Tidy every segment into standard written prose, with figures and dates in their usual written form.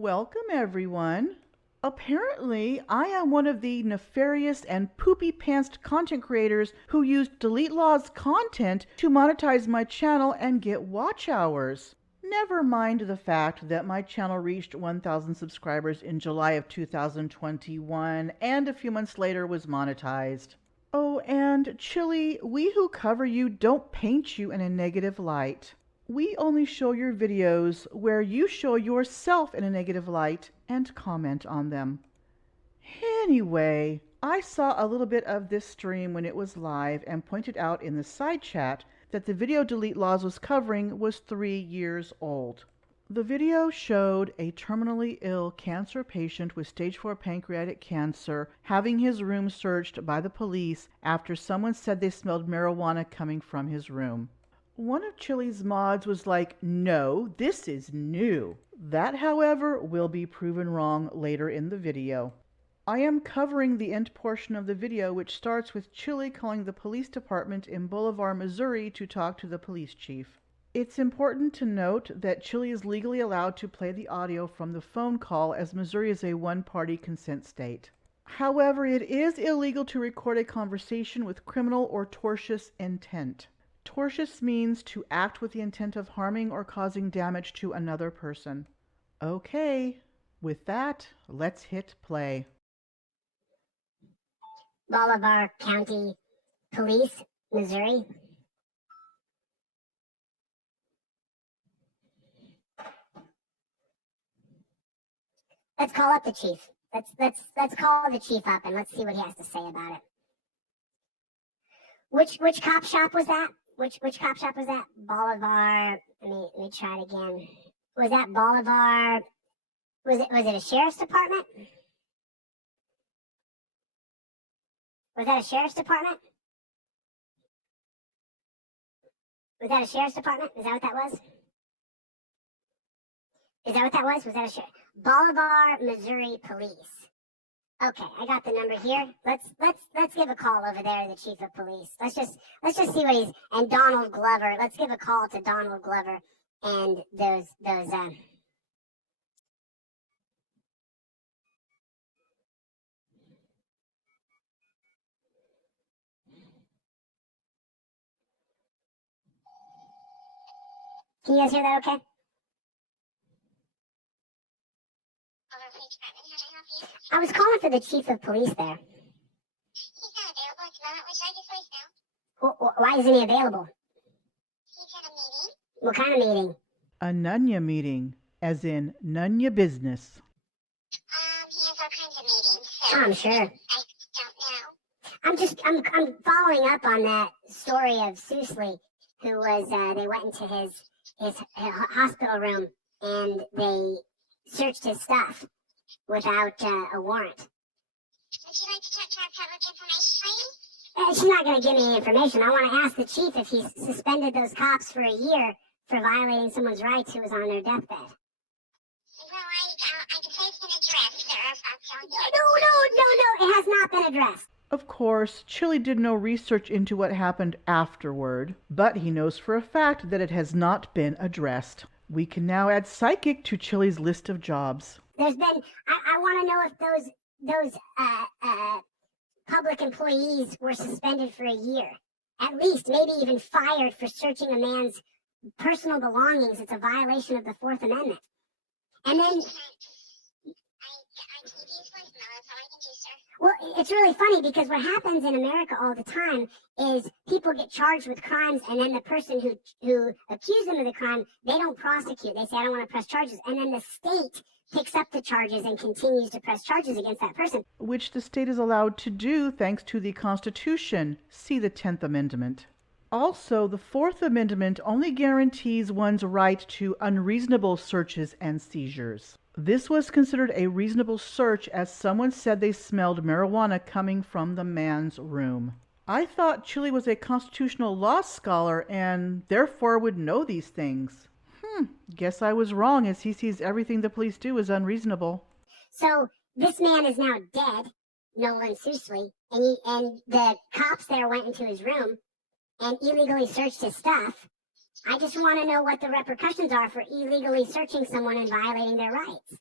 Welcome, everyone. Apparently, I am one of the nefarious and poopy-pantsed content creators who used Delete Lawz content to monetize my channel and get watch hours. Never mind the fact that my channel reached 1,000 subscribers in July of 2021 and a few months later was monetized. Oh, and Chili, we who cover you don't paint you in a negative light. We only show your videos where you show yourself in a negative light and comment on them. Anyway, I saw a little bit of this stream when it was live and pointed out in the side chat that the video Delete Lawz was covering was 3 years old. The video showed a terminally ill cancer patient with stage 4 pancreatic cancer having his room searched by the police after someone said they smelled marijuana coming from his room. One of Chili's mods was like, no, this is new. That, however, will be proven wrong later in the video. I am covering the end portion of the video, which starts with Chili calling the police department in Bolivar, Missouri to talk to the police chief. It's important to note that Chili is legally allowed to play the audio from the phone call as Missouri is a one-party consent state. However, it is illegal to record a conversation with criminal or tortious intent. Tortious means to act with the intent of harming or causing damage to another person. Okay, with that, let's hit play. Bolivar County Police, Missouri. Let's call up the chief. Let's call the chief up and let's see what he has to say about it. Which cop shop was that? Which cop shop was that? Bolivar. Let me try it again. Was that Bolivar? Was it a sheriff's department? Was that a sheriff's department? Was that a sheriff's department? Is that what that was? Is that what that was? Was that a sheriff? Bolivar, Missouri Police. Okay, I got the number here. Let's give a call over there to the chief of police. Let's just see what he's and Donald Glover. Let's give a call to Donald Glover and those. Can you guys hear that? Okay. I was calling for the chief of police there. He's not available at the moment. Would you like his voicemail? Why isn't he available? He's at a meeting. What kind of meeting? A Nunya meeting, as in none ya business. He has all kinds of meetings, so I'm sure. I don't know. I'm following up on that story of Sousley, who was they went into his hospital room and they searched his stuff without a warrant. Would you like to talk to our public information lady? She's not going to give me any information. I want to ask the chief if he's suspended those cops for a year for violating someone's rights who was on their deathbed. Well, I can say it's been addressed. There are facts on No, it has not been addressed. Of course, Chili did no research into what happened afterward, but he knows for a fact that it has not been addressed. We can now add psychic to Chili's list of jobs. There's been, I want to know if those public employees were suspended for a year. At least, maybe even fired for searching a man's personal belongings. It's a violation of the Fourth Amendment. And then, I can give you his voicemail. That's all I can do, sir. well, it's really funny because what happens in America all the time is people get charged with crimes and then the person who accused them of the crime, they don't prosecute. They say, I don't want to press charges. And then the state picks up the charges and continues to press charges against that person. Which the state is allowed to do thanks to the Constitution. See the 10th Amendment. Also, the 4th Amendment only guarantees one's right to unreasonable searches and seizures. This was considered a reasonable search as someone said they smelled marijuana coming from the man's room. I thought Chili was a constitutional law scholar and therefore would know these things. Guess I was wrong, as he sees everything the police do as unreasonable. So this man is now dead, Nolan Sousley, and the cops there went into his room and illegally searched his stuff. I just want to know what the repercussions are for illegally searching someone and violating their rights.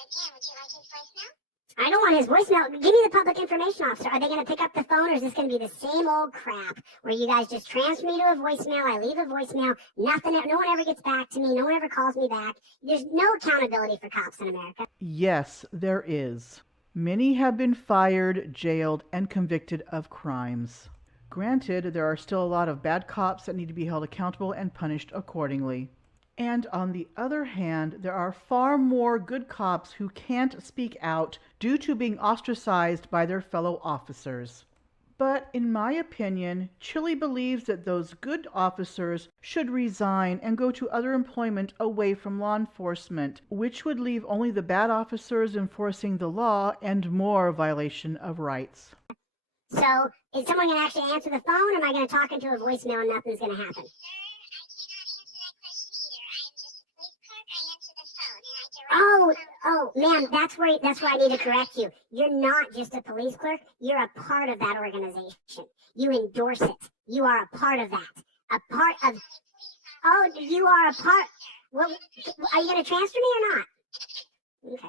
again. Would you like his voicemail? I don't want his voicemail. Give me the public information officer. Are they going to pick up the phone, or is this going to be the same old crap where you guys just transfer me to a voicemail, I leave a voicemail, nothing, no one ever gets back to me, no one ever calls me back. There's no accountability for cops in America. Yes, there is. Many have been fired, jailed, and convicted of crimes. Granted, there are still a lot of bad cops that need to be held accountable and punished accordingly. And on the other hand, there are far more good cops who can't speak out due to being ostracized by their fellow officers. But in my opinion, Chili believes that those good officers should resign and go to other employment away from law enforcement, which would leave only the bad officers enforcing the law and more violation of rights. So, is someone going to actually answer the phone, or am I going to talk into a voicemail and nothing's going to happen? Oh, ma'am, that's where I need to correct you. You're not just a police clerk. You're a part of that organization. You endorse it. You are a part of that. A part of. Oh, you are a part. Well, are you going to transfer me or not? Okay.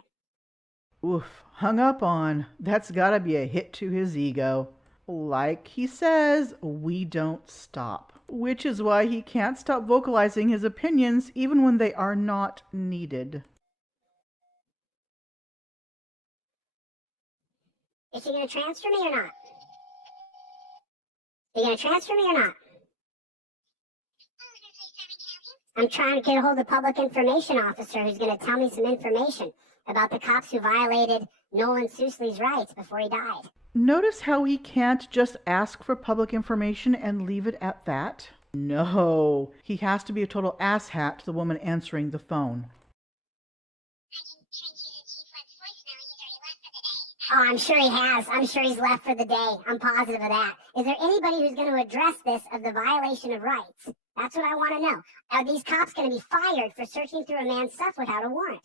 Oof, hung up on. That's gotta be a hit to his ego. Like he says, we don't stop. Which is why he can't stop vocalizing his opinions even when they are not needed. Is she going to transfer me or not? Are you going to transfer me or not? I'm trying to get a hold of the public information officer who's going to tell me some information about the cops who violated Nolan Sousley's rights before he died. Notice how he can't just ask for public information and leave it at that? No, he has to be a total asshat to the woman answering the phone. Oh, I'm sure he has. I'm sure he's left for the day. I'm positive of that. Is there anybody who's going to address this of the violation of rights? That's what I want to know. Are these cops going to be fired for searching through a man's stuff without a warrant?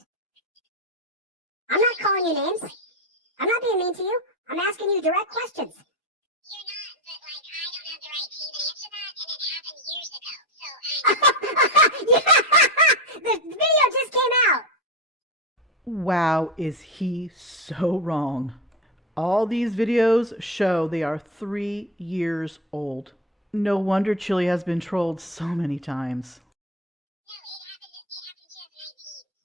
I'm not calling you names. I'm not being mean to you. I'm asking you direct questions. You're not, but like I don't have the right to even answer that, and it happened years ago. So The video just came out. Wow, is he so wrong. All these videos show they are 3 years old. No wonder Chili has been trolled so many times. No, it happened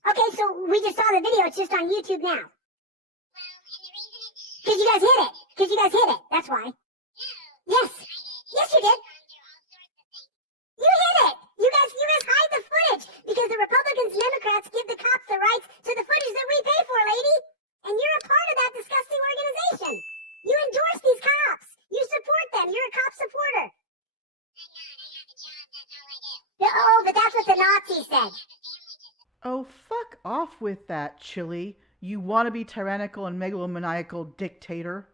2019. Okay, so we just saw the video. It's just on YouTube now. Well, and the reason it's Because you guys hit it. Because you guys hit it. That's why. no. Yes. I did. Yes, you did. Gone through all sorts of things. You hit it. You guys hide the footage because the Republicans and Democrats give the cops the rights to the footage that we pay for, lady. And you're a part of that disgusting organization. You endorse these cops. You support them. You're a cop supporter. I'm not. I have a job. That's all I do. Oh, but that's what the Nazis said. Oh, fuck off with that, Chili. You wannabe tyrannical and megalomaniacal dictator.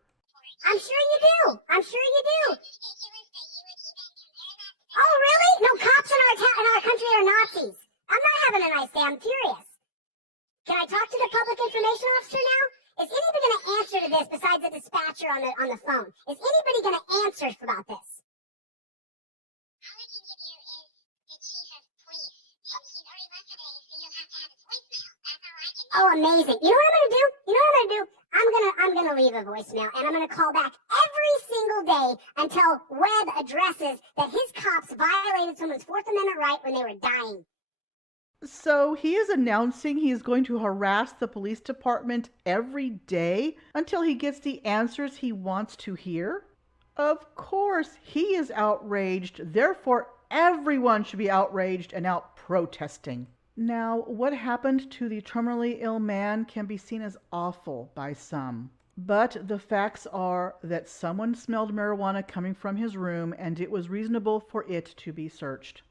I'm sure you do. I'm sure you do. It's ridiculous that you would even compare that to Oh, really? No, cops in our country are Nazis. I'm not having a nice day. I'm furious. Can I talk to the public information officer now? Is anybody going to answer to this besides the dispatcher on the phone? Is anybody going to answer about this? all I can give you is the chief of police. And he's already left today, so you'll have to have his voicemail. That's all I can do. Oh, amazing. You know what I'm going to do? You know what I'm going to do? I'm going to leave a voicemail, and I'm going to call back every single day until Webb addresses that his cops violated someone's Fourth Amendment right when they were dying. So he is announcing he is going to harass the police department every day until he gets the answers he wants to hear? Of course, he is outraged. Therefore, everyone should be outraged and out protesting. Now, what happened to the terminally ill man can be seen as awful by some. But the facts are that someone smelled marijuana coming from his room and it was reasonable for it to be searched.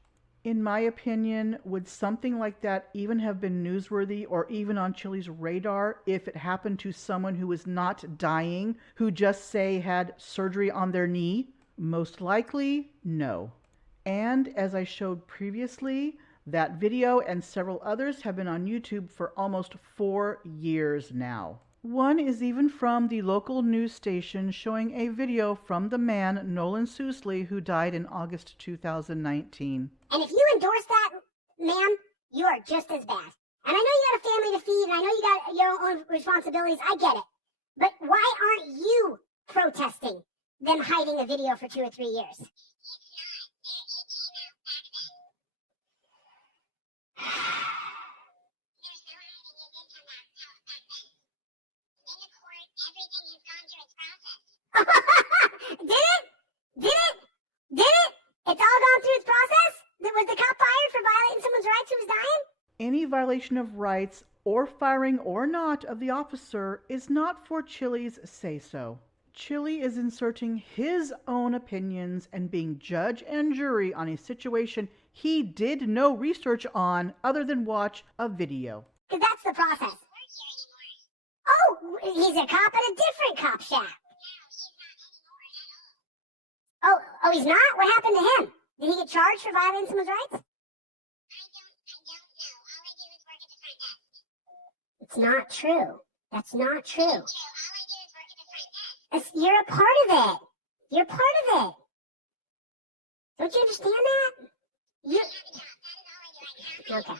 In my opinion, would something like that even have been newsworthy or even on Chili's radar if it happened to someone who was not dying, who just say had surgery on their knee? Most likely, no. And as I showed previously, that video and several others have been on YouTube for almost 4 years now. One is even from the local news station showing a video from the man, Nolan Sousley, who died in August 2019. And if you endorse that, ma'am, you are just as bad. And I know you got a family to feed, and I know you got your own responsibilities. I get it. But why aren't you protesting them hiding a video for 2 or 3 years? It's not. It came out back then. There's no hiding. It did come out back then. In the court, everything has gone through its process. Did it? Did it? Did it? It's all gone through its process? Was the cop fired for violating someone's rights who was dying? Any violation of rights or firing or not of the officer is not for Chili's say-so. Chili is inserting his own opinions and being judge and jury on a situation he did no research on other than watch a video. Because that's the process. He doesn't work here anymore. Oh, he's a cop at a different cop shack. No, he's not anymore at all. Oh, he's not? What happened to him? Did he get charged for violating someone's rights? I don't know. All I do is work at the front desk. It's not true. That's not true. True. All I do is work at the front desk. You're a part of it. You're part of it. Don't you understand that? You. I have a job. That is all I do. I have Okay. I'm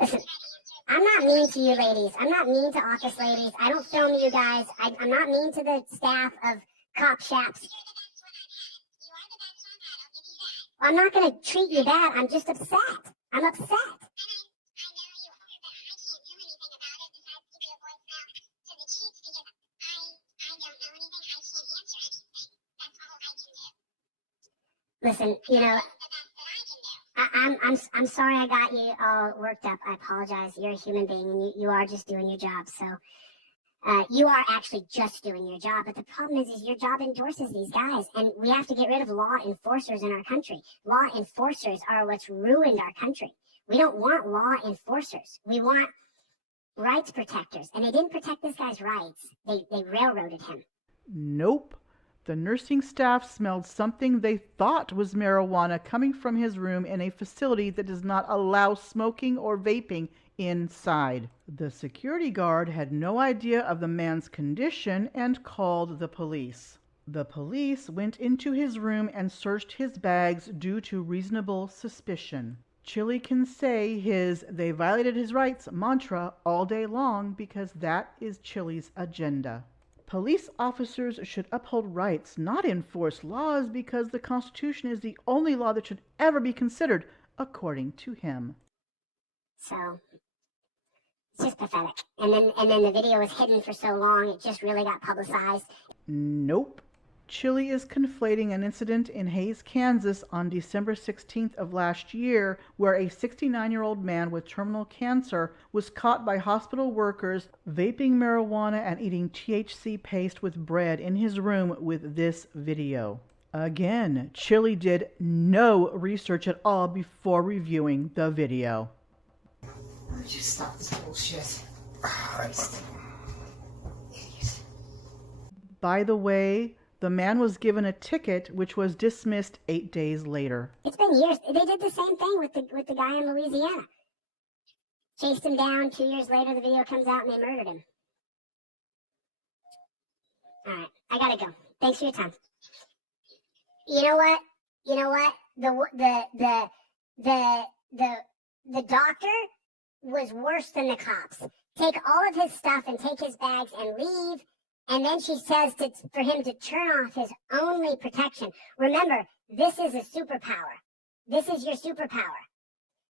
Listen, trying to answer. I'm not mean to you ladies. I'm not mean to office ladies. I don't film you guys. I'm not mean to the staff of cop shacks. You're the best one I've had. You are the best one. I'll give you that. I'm not going to treat you bad. I'm just upset. I'm upset. And I know you are, but I can't do anything about it besides give you a voicemail to the chiefs because I don't know anything. I can't answer anything. That's all I can do. Listen, you know, That's the best that I can do. I'm sorry I got you all worked up. I apologize. You're a human being, and you are just doing your job. So you are actually just doing your job. But the problem is your job endorses these guys, and we have to get rid of law enforcers in our country. Law enforcers are what's ruined our country. We don't want law enforcers. We want rights protectors, and they didn't protect this guy's rights. They railroaded him. Nope. The nursing staff smelled something they thought was marijuana coming from his room in a facility that does not allow smoking or vaping inside. The security guard had no idea of the man's condition and called the police. The police went into his room and searched his bags due to reasonable suspicion. Chili can say his "they violated his rights" mantra all day long because that is Chili's agenda. Police officers should uphold rights, not enforce laws, because the Constitution is the only law that should ever be considered, according to him. So it's just pathetic. And then the video was hidden for so long, it just really got publicized. Nope. Chili is conflating an incident in Hays, Kansas on December 16th of last year where a 69-year-old man with terminal cancer was caught by hospital workers vaping marijuana and eating THC paste with bread in his room with this video. Again, Chili did no research at all before reviewing the video. Just stop this bullshit. Christ. Idiot. By the way, the man was given a ticket which was dismissed 8 days later. It's been years. They did the same thing with the guy in Louisiana. Chased him down. 2 years later, the video comes out and they murdered him. All right, I gotta go. Thanks for your time. You know what? The doctor was worse than the cops. Take all of his stuff and take his bags and leave. And then she says for him to turn off his only protection. Remember, this is a superpower. This is your superpower.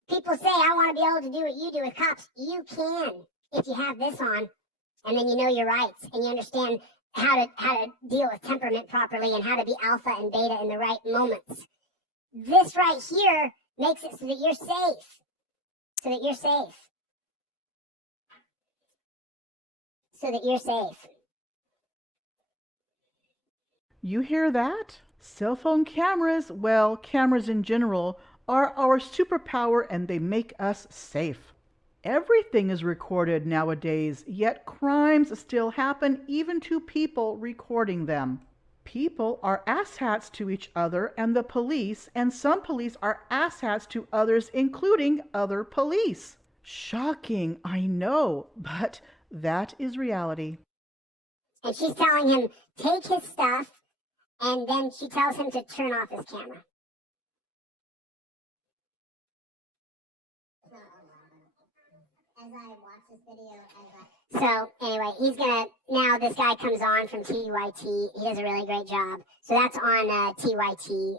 People say, I want to be able to do what you do with cops. You can if you have this on, and then you know your rights, and you understand how to deal with temperament properly and how to be alpha and beta in the right moments. This right here makes it so that you're safe. So that you're safe. So that you're safe. You hear that? Cell phone cameras, well, cameras in general, are our superpower and they make us safe. Everything is recorded nowadays, yet crimes still happen even to people recording them. People are asshats to each other and the police, and some police are asshats to others, including other police. Shocking, I know, but that is reality. And she's telling him, take his stuff, and then she tells him to turn off his camera. So anyway, now this guy comes on from TYT. He does a really great job. So that's on TYT.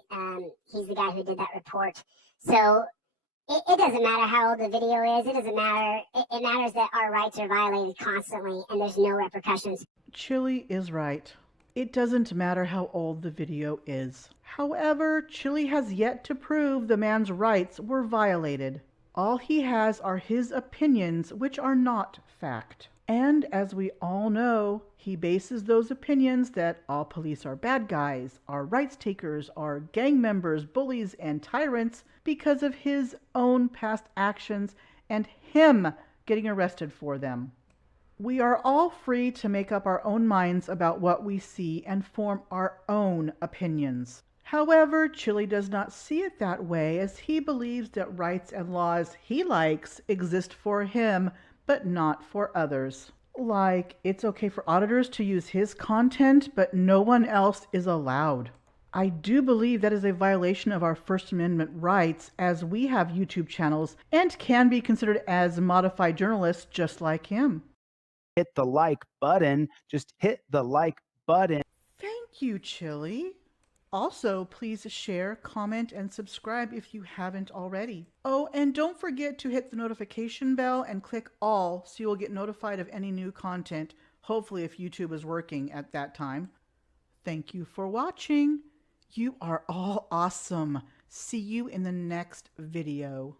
He's the guy who did that report. So it doesn't matter how old the video is. It doesn't matter. It matters that our rights are violated constantly and there's no repercussions. Chili is right. It doesn't matter how old the video is. However, Chili has yet to prove the man's rights were violated. All he has are his opinions, which are not fact. And as we all know, he bases those opinions that all police are bad guys, are rights takers, are gang members, bullies, and tyrants because of his own past actions and him getting arrested for them. We are all free to make up our own minds about what we see and form our own opinions. However, Chili does not see it that way, as he believes that rights and laws he likes exist for him, but not for others. Like, it's okay for auditors to use his content, but no one else is allowed. I do believe that is a violation of our First Amendment rights, as we have YouTube channels and can be considered as modified journalists just like him. Hit the like button. Just hit the like button. Thank you, Chili. Also, please share, comment, and subscribe if you haven't already. Oh, and don't forget to hit the notification bell and click all so you'll get notified of any new content, hopefully if YouTube is working at that time. Thank you for watching. You are all awesome. See you in the next video.